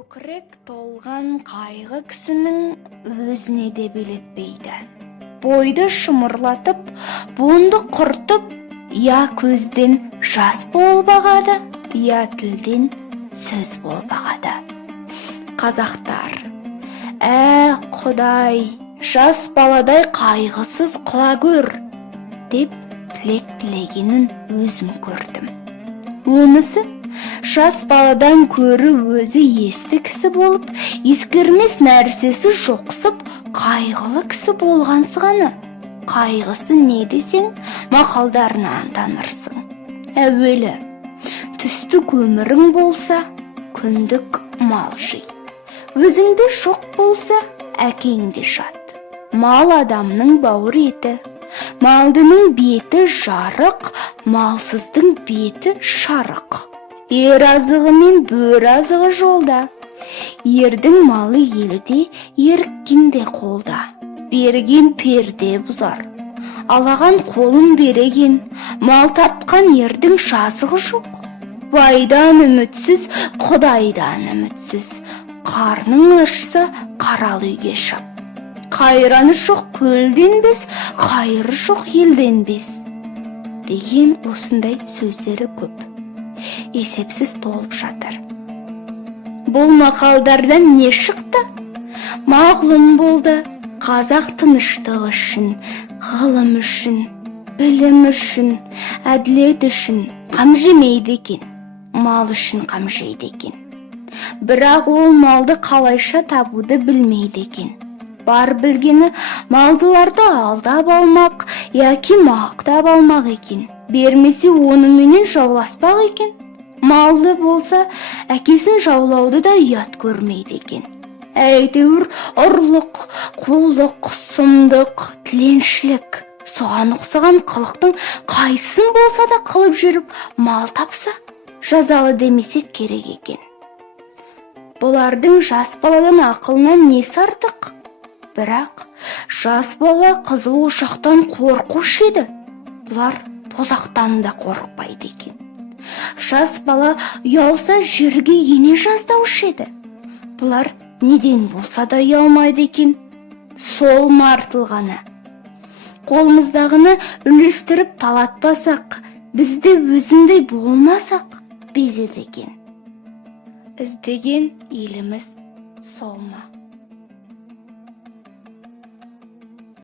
Көкірек толған қайғы кісінің өзіне де белетпейді. Бойды шымырлатып, буынды құртып, я көзден жас болбағады, я тілден сөз болбағады. Қазақтар, Құдай, жас баладай қайғысыз қыла көр, деп тілек тілегенін өзім көрдім. Онысы жас баладан көрі өзі есті кісі болып, ескермес нәрсесі жоқсып, қайғылы кісі болғансы ғана. Қайғысы не десең, мақалдарынан танырсың. Әуелі, түстік өмірің болса, күндік мал жи. Өзіңде жоқ болса, әкеңде жат. Мал адамның бауыр еті, малдының беті жарық, малсыздың беті шарық. Ер азығы мен бөр азығы жолда, ердің малы елде, еріккенде қолда. Берген перде бұзар, алаған қолын береген, мал тапқан ердің жазығы жоқ. Байдан үмітсіз, Құдайдан үмітсіз, қарның ашса қаралы үйге шап. Қайраны жоқ көлденбес, қайыры жоқ елденбес. Деген осындай сөздері көп, есепсіз толып жатыр. Бұл мақалдардан не шықты? Мағлұм болды, қазақ тыныштығы үшін, ғылым үшін, білім үшін, әділет үшін қам жемейді екен, мал үшін қам жейді екен. Бірақ ол малды қалайша табуды білмейді екен. Бар білгені малдыларды алдап алмақ, яки мақтап алмақ екен. Бермесе онымен жауласпақ екен. Малды болса, әкесін жаулауды да ұят көрмейді екен. Әйтеуір ұрлық, қулық, сұмдық, тіленшілік, соған ұқсаған қылықтың қайсысын болса да қылып жүріп, мал тапса, жазалы демесек керек екен. Бұлардың жас баладан ақылынан несі артық? Бірақ жас бала қызыл ошақтан қорқушы еді. Бұлар тозақтан да қорықпайды екен. Жас бала ұялса жерге ене жаздаушы еді. Бұлар неден болса да ұялмайды екен. Сол мартылғаны. Қолымыздағыны үлестіріп талатпасақ, бізде өзіндей болмасақ, безеді екен. Іздеген еліміз сол ма?